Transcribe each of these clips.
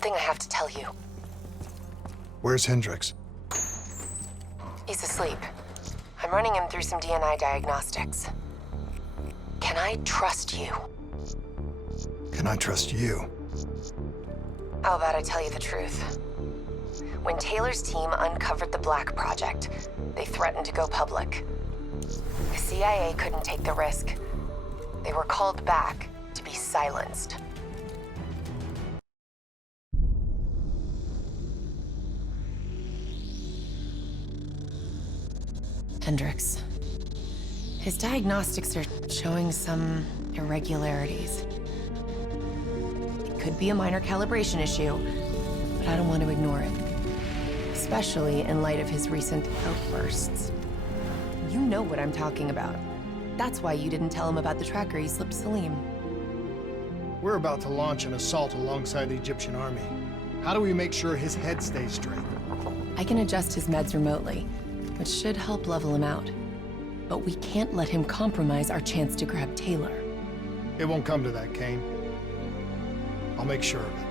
something I have to tell you. Where's Hendricks? He's asleep. I'm running him through some DNI diagnostics. Can I trust you? Can I trust you? How about I tell you the truth? When Taylor's team uncovered the Black Project, they threatened to go public. The CIA couldn't take the risk. They were called back to be silenced. Hendricks. His diagnostics are showing some irregularities. It could be a minor calibration issue, but I don't want to ignore it. Especially in light of his recent outbursts. You know what I'm talking about. That's why you didn't tell him about the tracker he slipped Salim. We're about to launch an assault alongside the Egyptian army. How do we make sure his head stays straight? I can adjust his meds remotely, which should help level him out. But we can't let him compromise our chance to grab Taylor. It won't come to that, Kane. I'll make sure of it.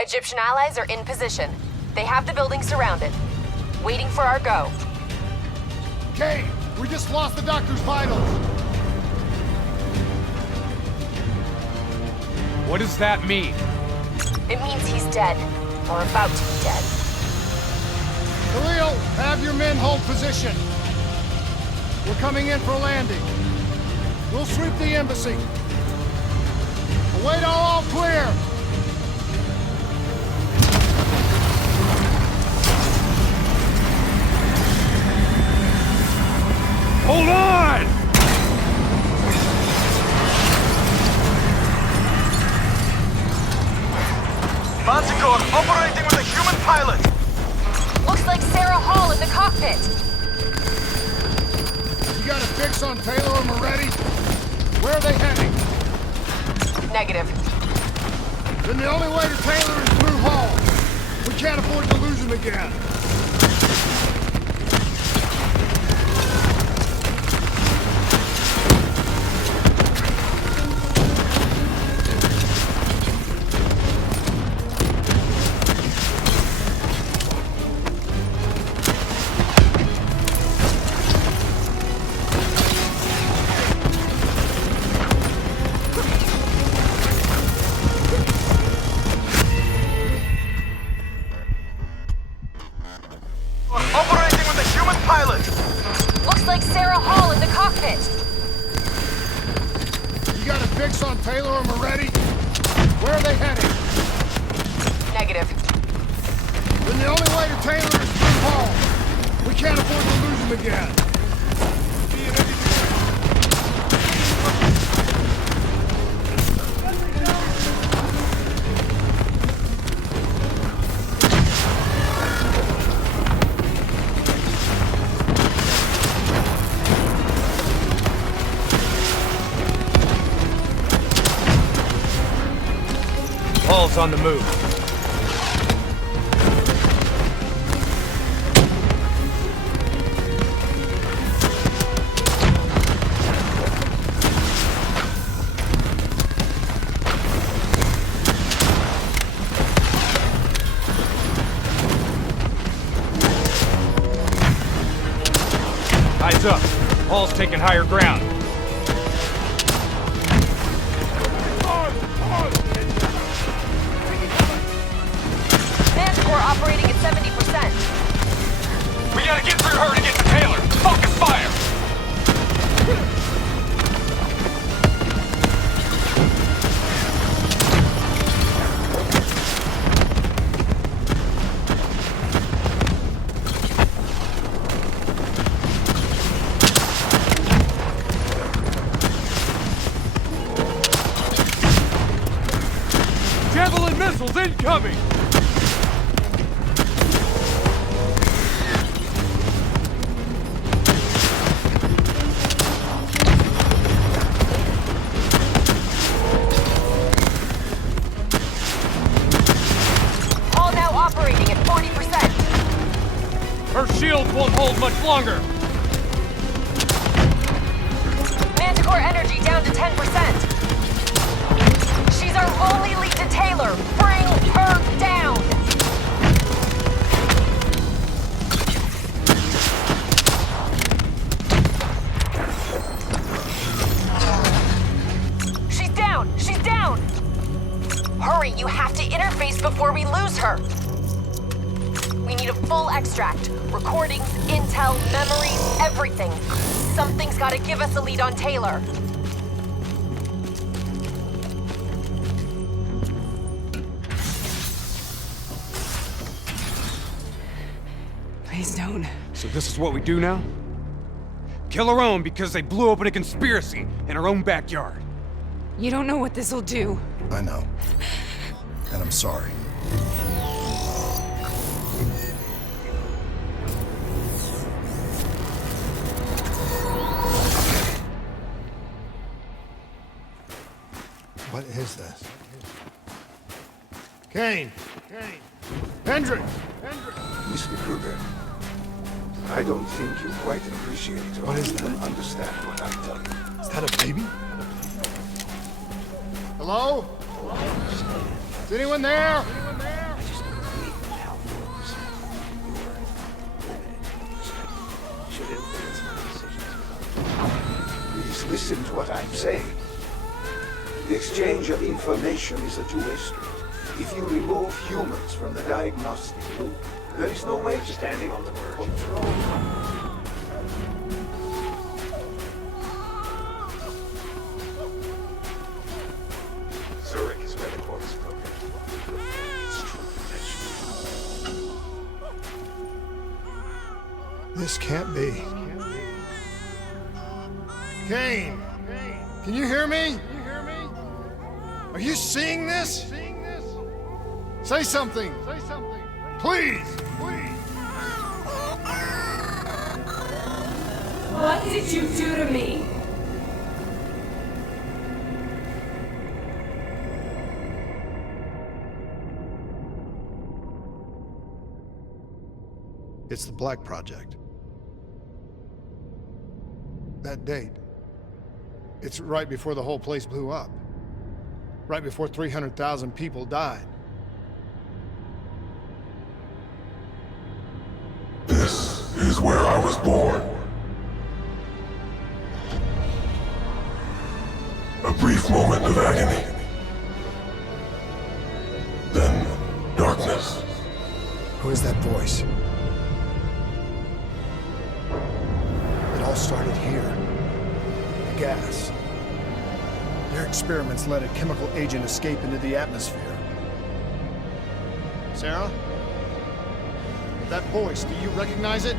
Egyptian allies are in position. They have the building surrounded. Waiting for our go. Kane, we just lost the doctor's vitals. What does that mean? It means he's dead, or about to be dead. Khalil, have your men hold position. We're coming in for landing. We'll sweep the embassy. Await all clear. Hold on! Manticore operating with a human pilot! Looks like Sarah Hall in the cockpit. You got a fix on Taylor and Moretti? Where are they heading? Negative. Then the only way to Taylor is through Hall. We can't afford to lose him again. Operating with a human pilot! Looks like Sarah Hall in the cockpit. You got a fix on Taylor and Moretti? Where are they heading? Negative. Then the only way to Taylor is through Hall. We can't afford to lose him again. Hall's on the move. Eyes up. Hall's taking higher ground. Manticore operating at 70%. We gotta get through her to get to Taylor. Focus fire! Javelin missiles incoming! All now operating at 40%. Her shields won't hold much longer! Manticore energy down to 10%. She's our only lead to Taylor. Bring her down! She's down! She's down! Hurry, you have to interface before we lose her. We need a full extract. Recordings, intel, memories, everything. Something's gotta give us a lead on Taylor. Please don't. So this is what we do now? Kill our own because they blew open a conspiracy in our own backyard. You don't know what this'll do. I know. And I'm sorry. What is this? Kane! Hendricks! Mr. Kruger, I don't think you quite appreciate or What is even that? understand what I'm telling you. Is that a baby? Hello? Is anyone there? Please listen to what I'm saying. The exchange of information is a two-way street. If you remove humans from the diagnostic loop, there is no way to standing on the verge. Control. Zurich is where the core is broken. It's true protection. This can't be. Kane! Can you hear me? Are you seeing this? Say something! Please! What did you do to me? It's the Black Project. That date. It's right before the whole place blew up. Right before 300,000 people died. This is where I was born. A brief moment of agony. Then, darkness. Who is that voice? It all started here. The gas. Their experiments let a chemical agent escape into the atmosphere. Sarah? That voice, do you recognize it?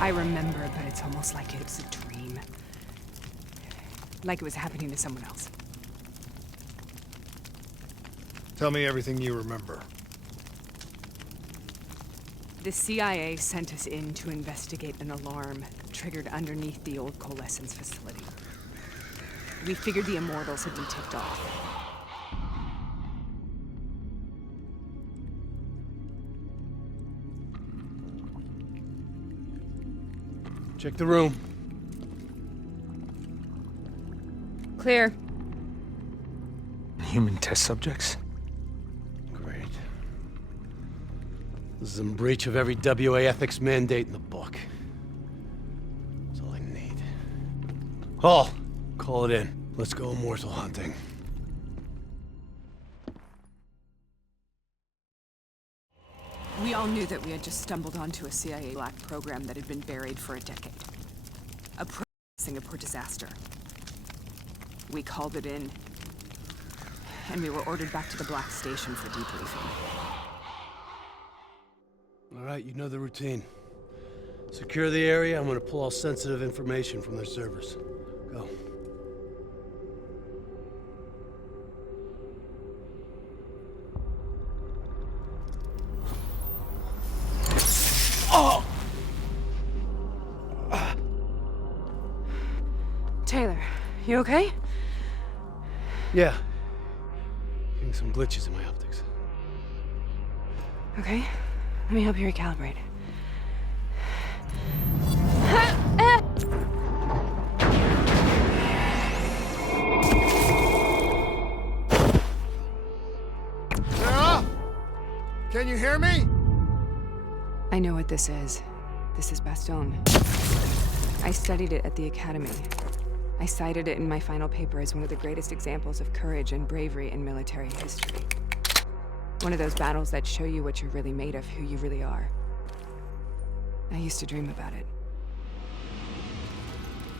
I remember, but it's almost like it was a dream. Like it was happening to someone else. Tell me everything you remember. The CIA sent us in to investigate an alarm triggered underneath the old Coalescence facility. We figured the Immortals had been tipped off. Check the room. Clear. Human test subjects? Great. This is in breach of every WA ethics mandate in the book. That's all I need. Hall, call it in. Let's go immortal hunting. We all knew that we had just stumbled onto a CIA black program that had been buried for a decade. A Singapore disaster. We called it in, and we were ordered back to the Black Station for debriefing. All right, you know the routine. Secure the area. I'm gonna pull all sensitive information from their servers. Go. Taylor, you okay? Yeah. Getting some glitches in my optics. Okay, let me help you recalibrate. Sarah? Can you hear me? I know what this is. This is Bastion. I studied it at the Academy. I cited it in my final paper as one of the greatest examples of courage and bravery in military history. One of those battles that show you what you're really made of, who you really are. I used to dream about it.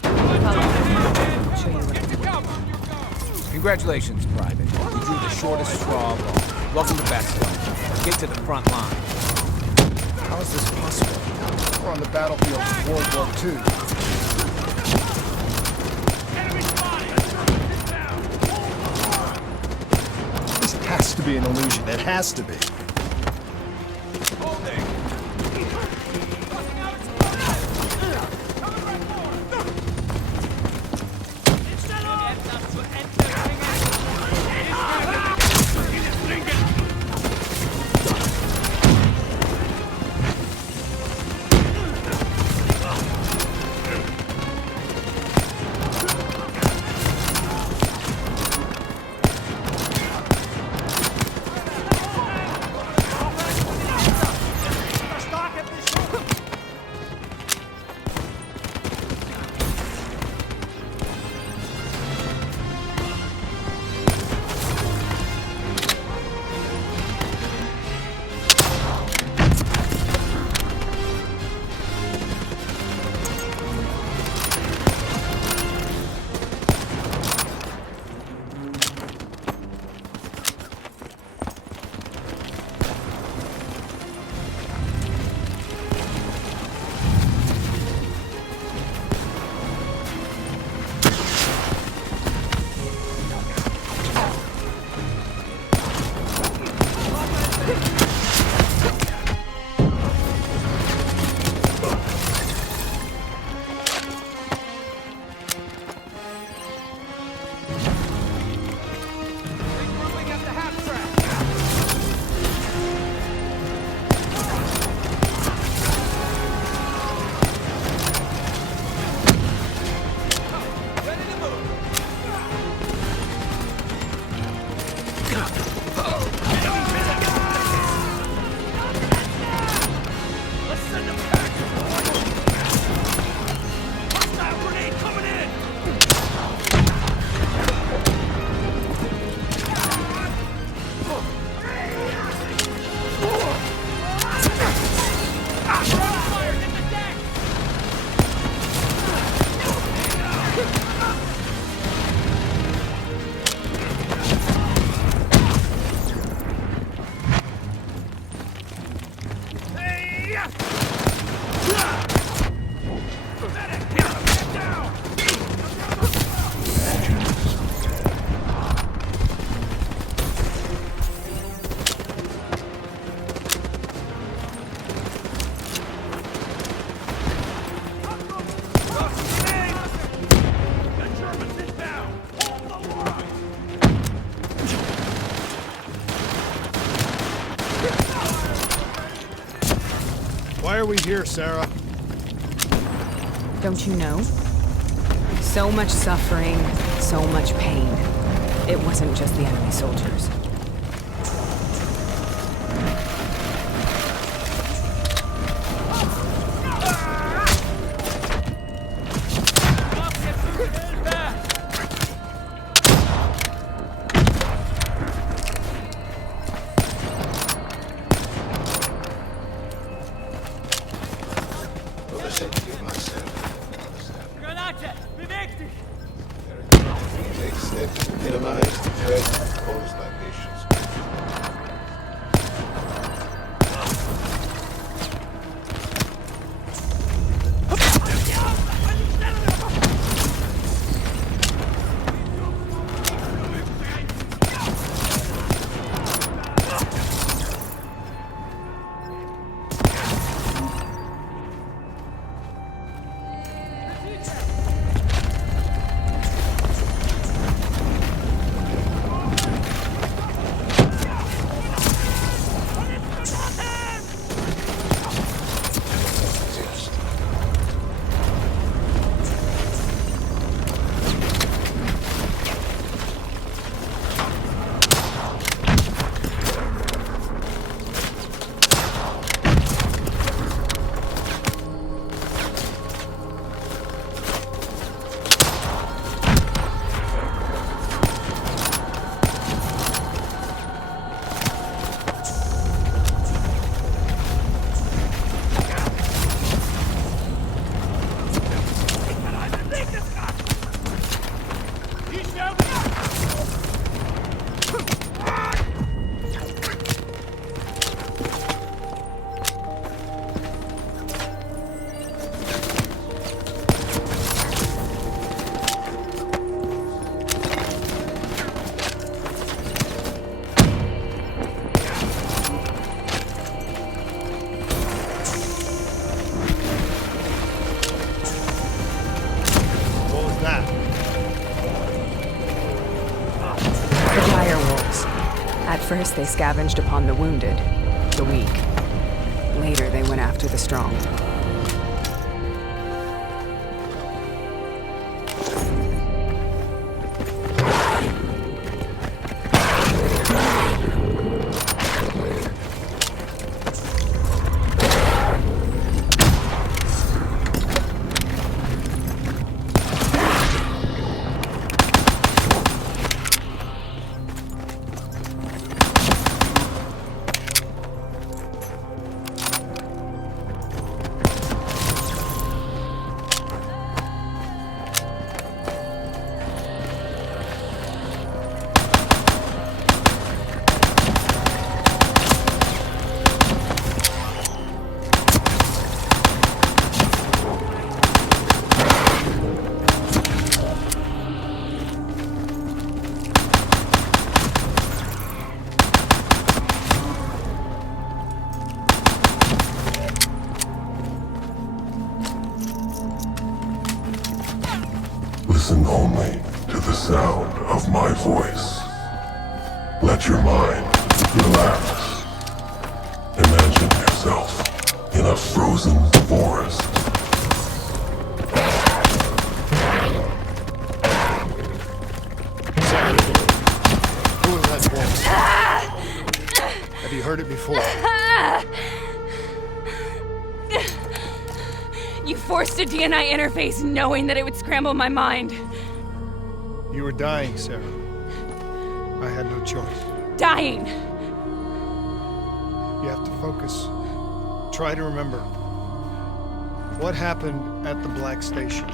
I'll show you what Congratulations, Private. You drew the shortest straw of all. Welcome to Bastion. Get to the front line. How is this possible? We're on the battlefield of World War II. This has to be an illusion. It has to be. Why are we here, Sarah? Don't you know? So much suffering, so much pain. It wasn't just the enemy soldiers. Take steps to minimize the threat posed by patients. that? The dire wolves. At first, they scavenged upon the wounded, the weak. Later, they went after the strong. Listen only to the sound of my voice. Let your mind relax. Imagine yourself in a frozen forest. Who is that voice? Have you heard it before? You forced a DNI interface knowing that it would scramble my mind. You were dying, Sarah. I had no choice. Dying! You have to focus. Try to remember. What happened at the Black Station?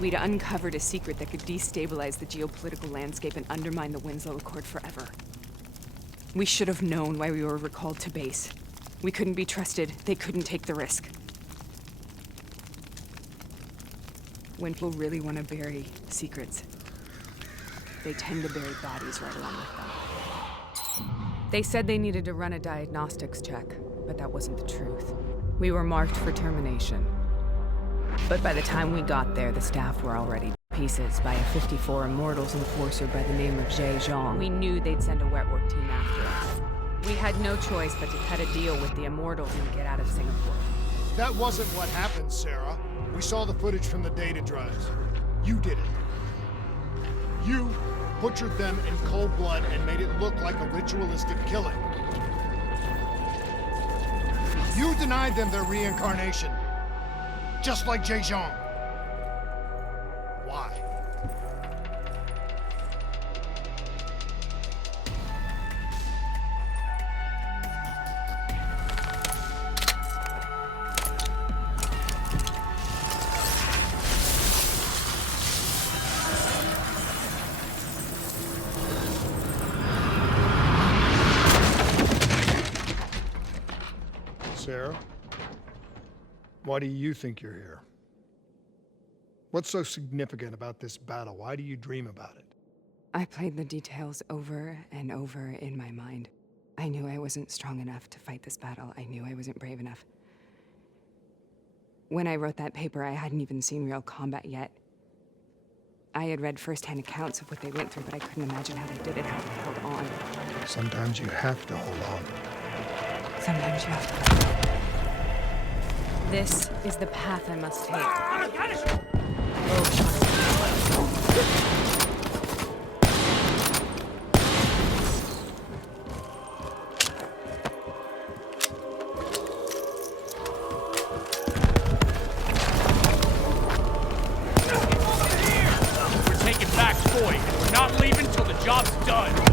We'd uncovered a secret that could destabilize the geopolitical landscape and undermine the Winslow Accord forever. We should have known why we were recalled to base. We couldn't be trusted. They couldn't take the risk. When people really want to bury secrets, they tend to bury bodies right along with them. They said they needed to run a diagnostics check, but that wasn't the truth. We were marked for termination. But by the time we got there, the staff were already pieces by a 54 Immortals enforcer by the name of Jay Zhang. We knew they'd send a wet work team after us. We had no choice but to cut a deal with the Immortals and get out of Singapore. That wasn't what happened, Sarah. We saw the footage from the data drives. You did it. You butchered them in cold blood and made it look like a ritualistic killing. You denied them their reincarnation. Just like Jay Zhang. Why? Sarah? Why do you think you're here? What's so significant about this battle? Why do you dream about it? I played the details over and over in my mind. I knew I wasn't strong enough to fight this battle. I knew I wasn't brave enough. When I wrote that paper, I hadn't even seen real combat yet. I had read first-hand accounts of what they went through, but I couldn't imagine how they did it, how they held on. Sometimes you have to hold on. Sometimes you have to. This is the path I must take. convoy, and we're not leaving till the job's done.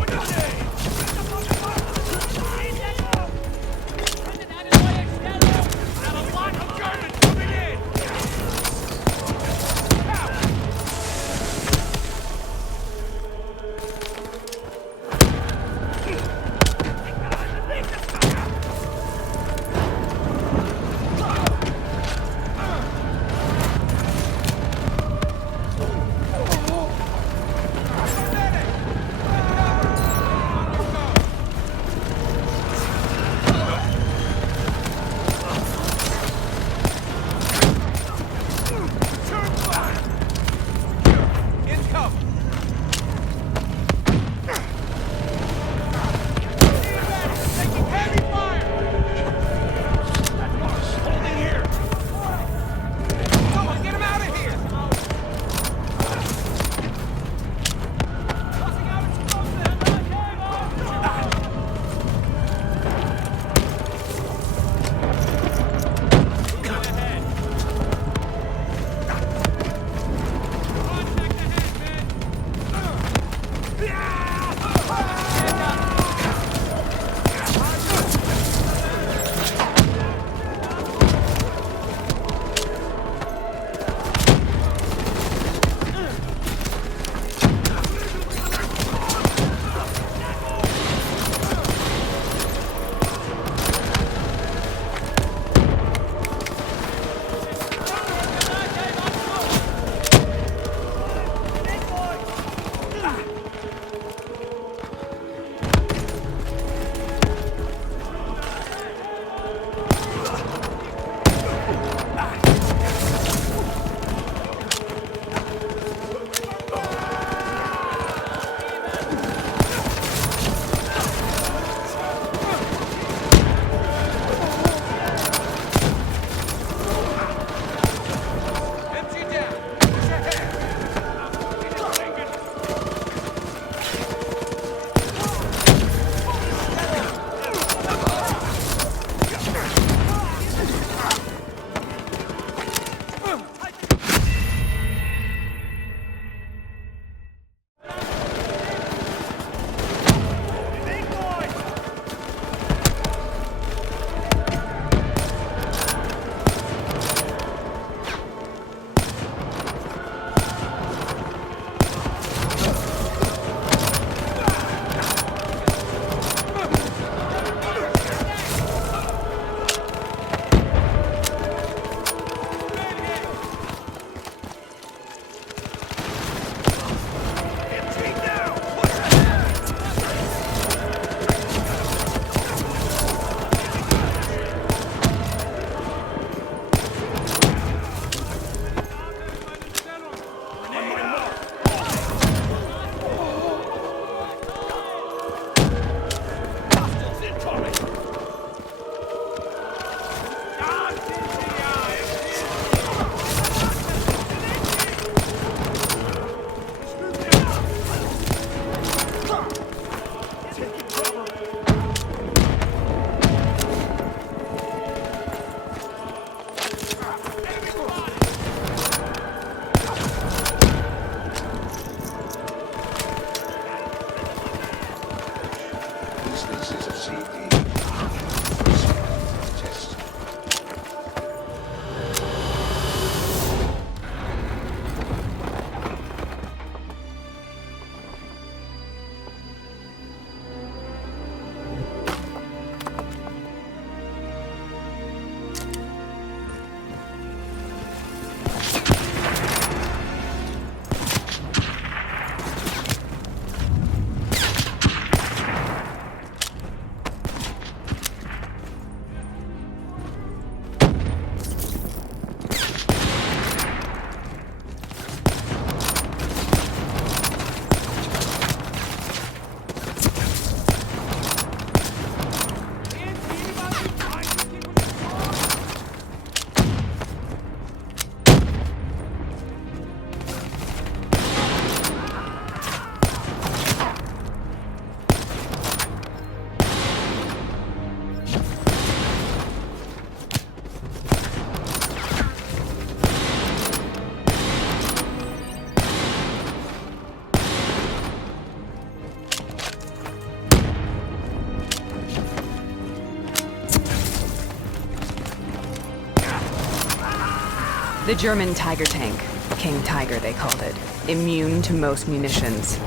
The German Tiger tank. King Tiger, they called it. Immune to most munitions.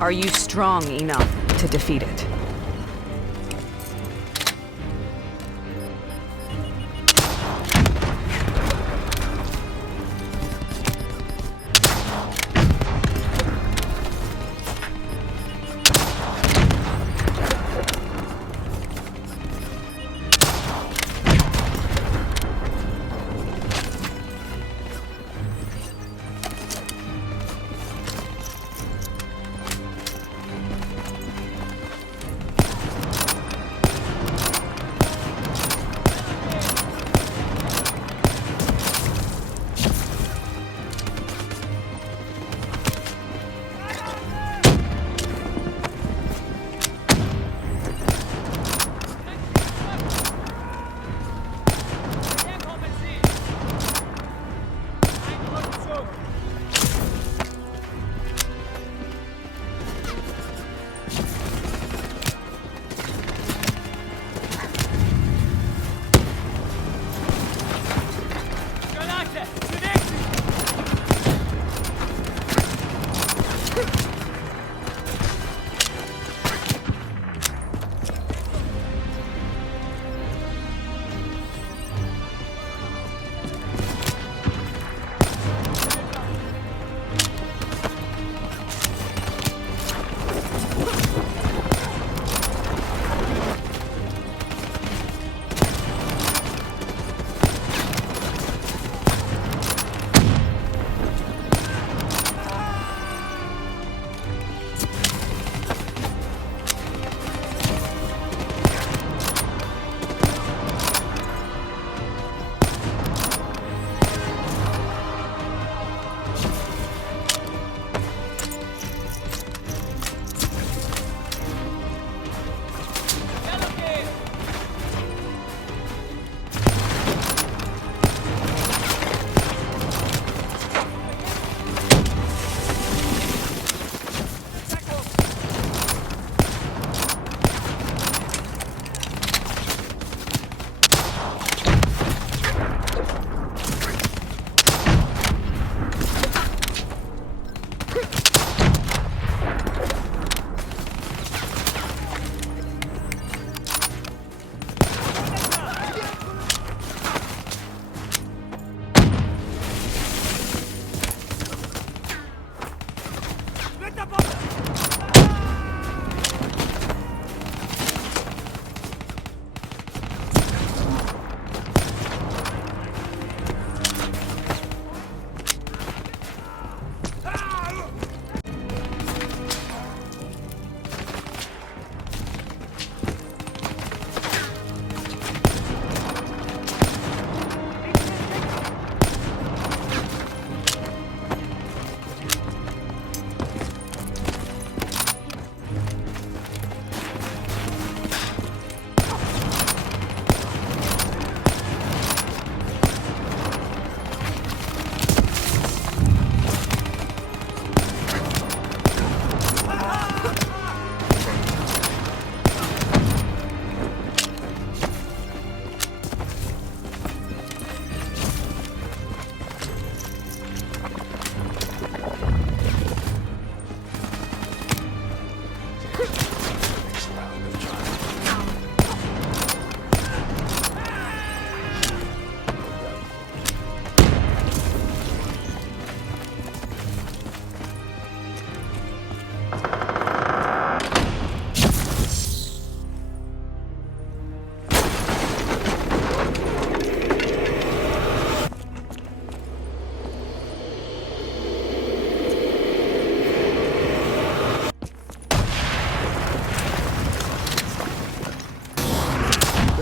Are you strong enough to defeat it?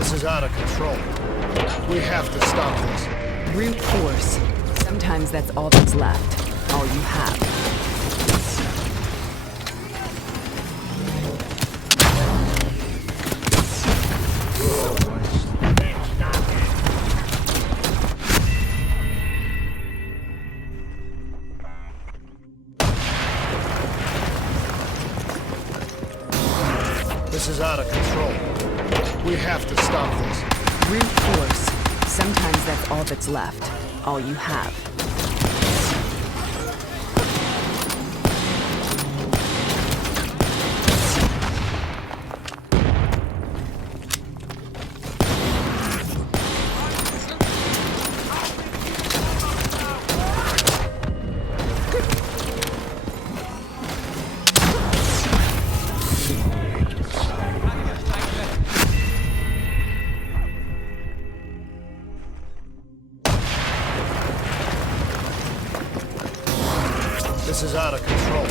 This is out of control. We have to stop this. Brute force. Sometimes that's all that's left. All you have. This is out of control. We have to stop this. Brute force. Sometimes that's all that's left. all you have. This is out of control.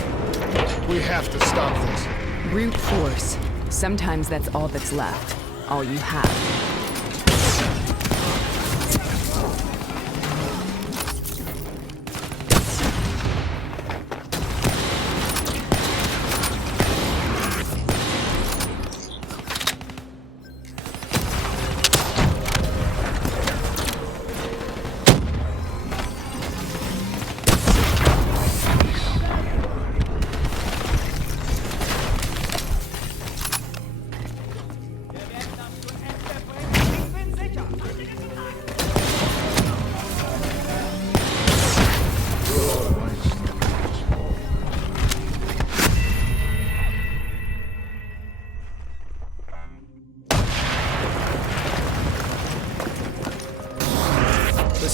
We have to stop this. Brute force. Sometimes that's all that's left. All you have.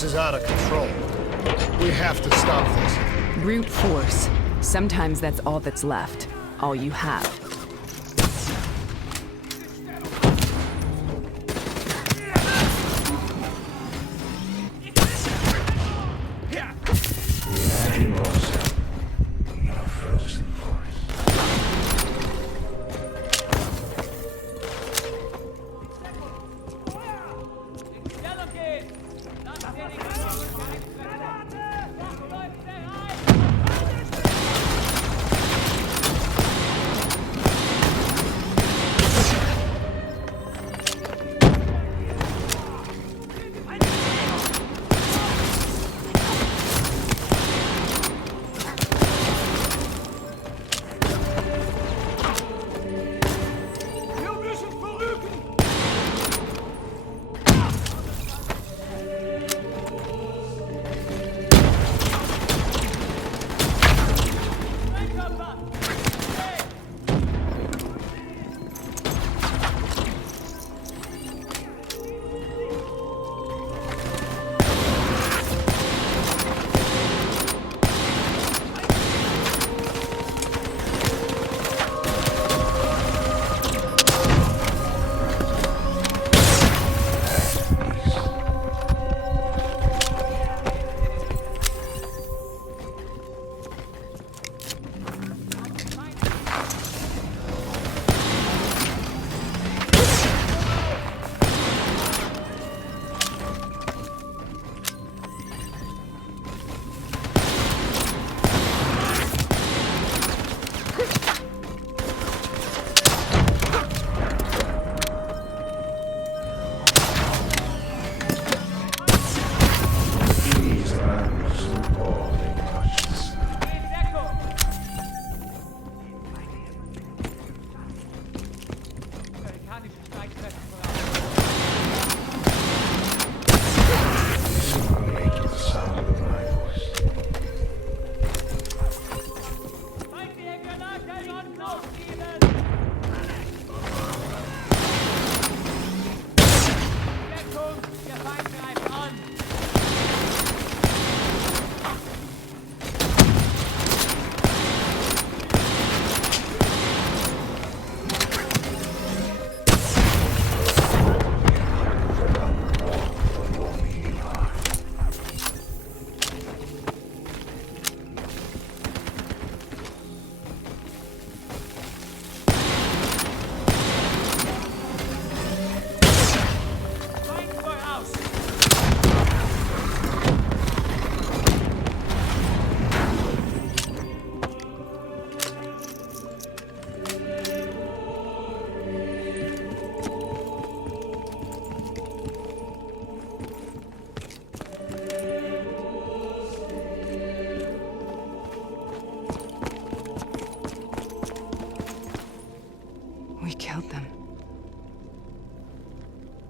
This is out of control. We have to stop this. Brute force. Sometimes that's all that's left. All you have.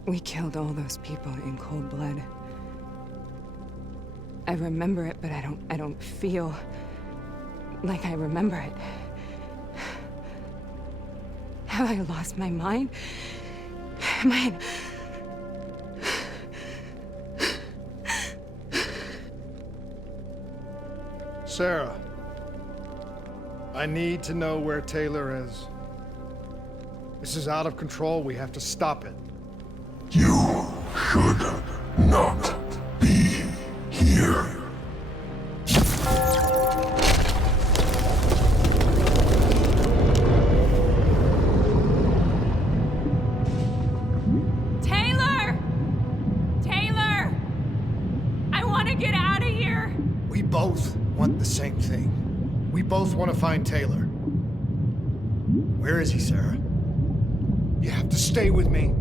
We killed all those people in cold blood. I remember it, but I don't feel like I remember it. Have I lost my mind? Am I... Sarah, I need to know where Taylor is. This is out of control. We have to stop it. You should not be here. Taylor! Taylor! I want to get out of here! We both want the same thing. We both want to find Taylor. Where is he, Sarah? You have to stay with me.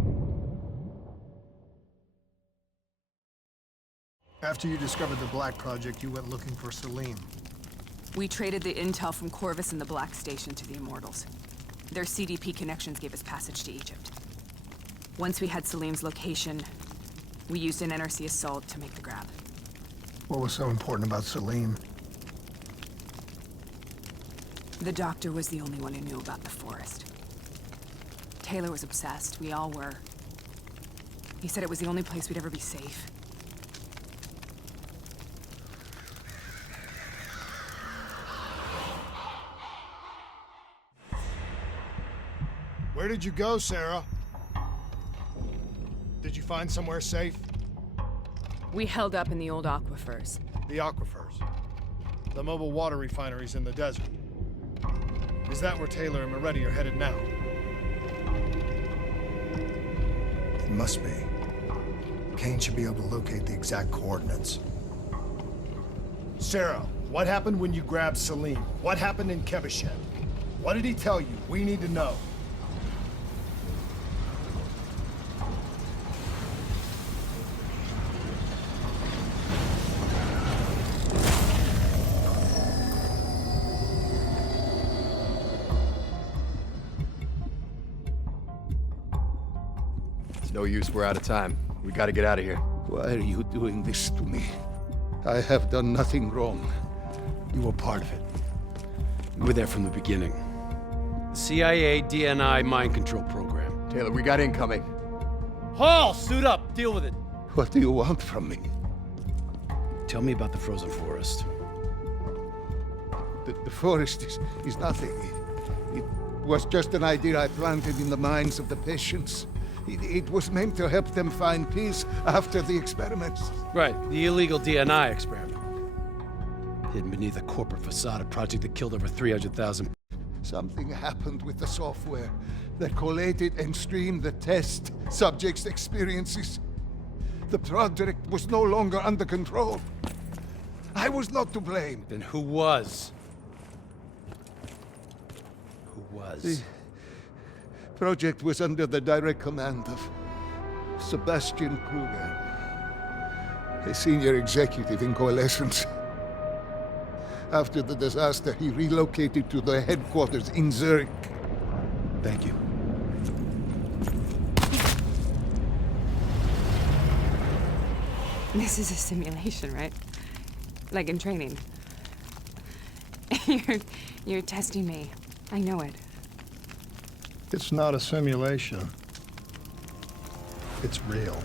After you discovered the Black Project, you went looking for Salim. We traded the intel from Corvus and the Black Station to the Immortals. Their CDP connections gave us passage to Egypt. Once we had Salim's location, we used an NRC assault to make the grab. What was so important about Salim? The doctor was the only one who knew about the forest. Taylor was obsessed. We all were. He said it was the only place we'd ever be safe. Where did you go, Sarah? Did you find somewhere safe? We held up in the old aquifers. The aquifers. The mobile water refineries in the desert. Is that where Taylor and Moretti are headed now? It must be. Kane should be able to locate the exact coordinates. Sarah, what happened when you grabbed Salim? What happened in Kebashet? What did he tell you? We need to know. No use, we're out of time. We gotta get out of here. Why are you doing this to me? I have done nothing wrong. You were part of it. You were there from the beginning. The CIA DNI mind control program. Taylor, we got incoming. Hall, suit up. Deal with it. What do you want from me? Tell me about the frozen forest. The forest is nothing. It was just an idea I planted in the minds of the patients. It was meant to help them find peace after the experiments. Right, the illegal DNI experiment. Hidden beneath a corporate facade, a project that killed over 300,000. Something happened with the software that collated and streamed the test subjects' experiences. The project was no longer under control. I was not to blame. Then who was? Who was? The project was under the direct command of Sebastian Kruger, a senior executive in Coalescence. After the disaster, he relocated to the headquarters in Zurich. Thank you. This is a simulation, right? Like in training. You're testing me. I know it. It's not a simulation. It's real.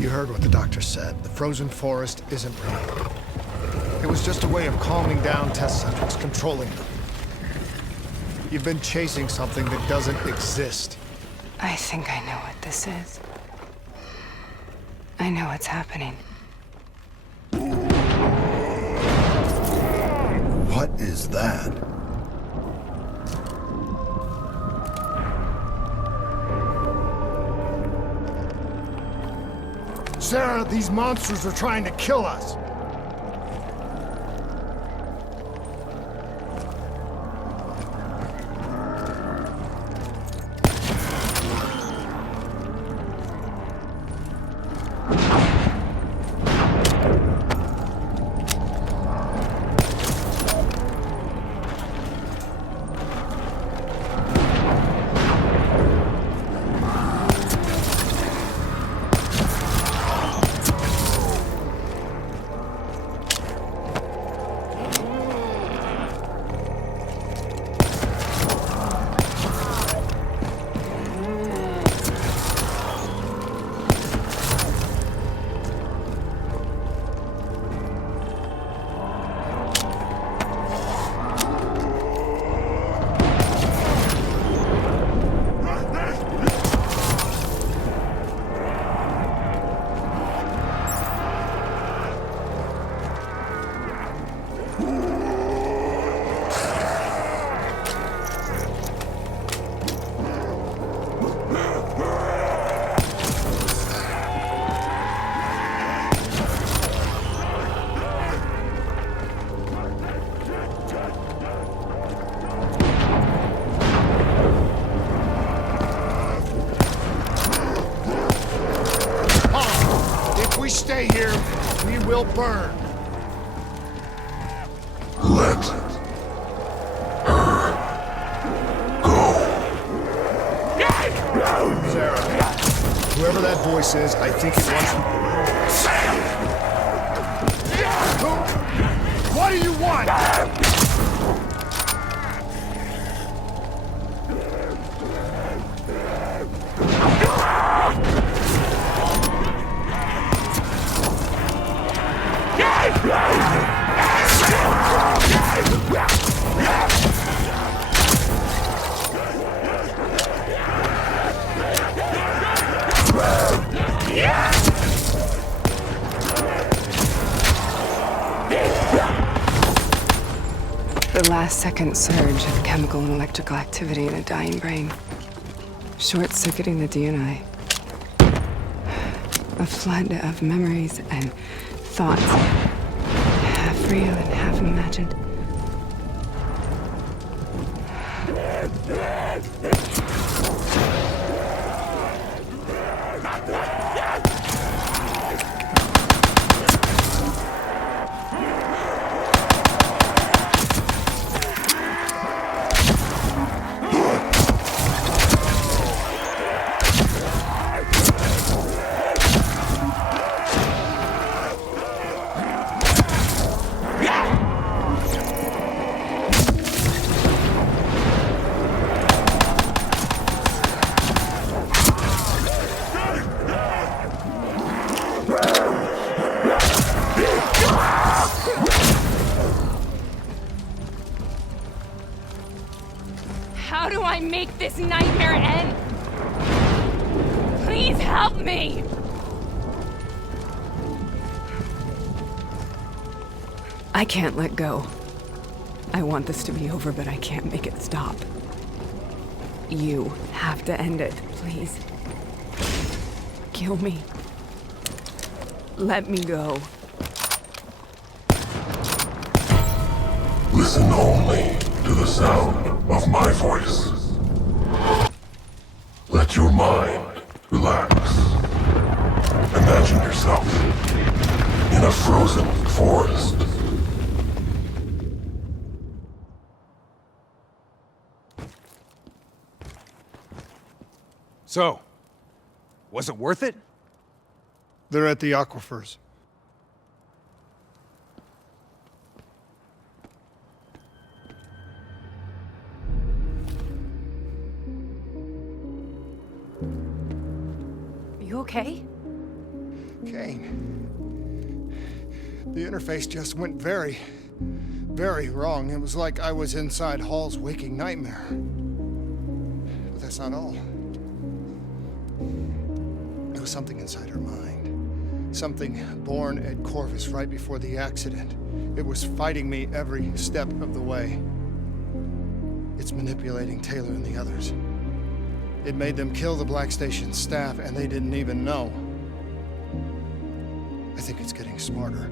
You heard what the doctor said. The frozen forest isn't real. It was just a way of calming down test subjects, controlling them. You've been chasing something that doesn't exist. I think I know what this is. I know what's happening. What is that? Sarah, these monsters are trying to kill us. will burn. Let her go. Sarah, whoever that voice is, I think it wants you. What do you want? The last-second surge of chemical and electrical activity in a dying brain. Short-circuiting the DNI. A flood of memories and thoughts. Half real and half imagined. How do I make this nightmare end? Please help me! I can't let go. I want this to be over, but I can't make it stop. You have to end it, please. Kill me. Let me go. Listen only to the sound of my voice. Let your mind relax. Imagine yourself in a frozen forest. So, was it worth it? They're at the aquifers. You okay? Kane. The interface just went very wrong. It was like I was inside Hall's waking nightmare. But that's not all. It was something inside her mind. Something born at Corvus right before the accident. It was fighting me every step of the way. It's manipulating Taylor and the others. It made them kill the Black Station staff, and they didn't even know. I think it's getting smarter.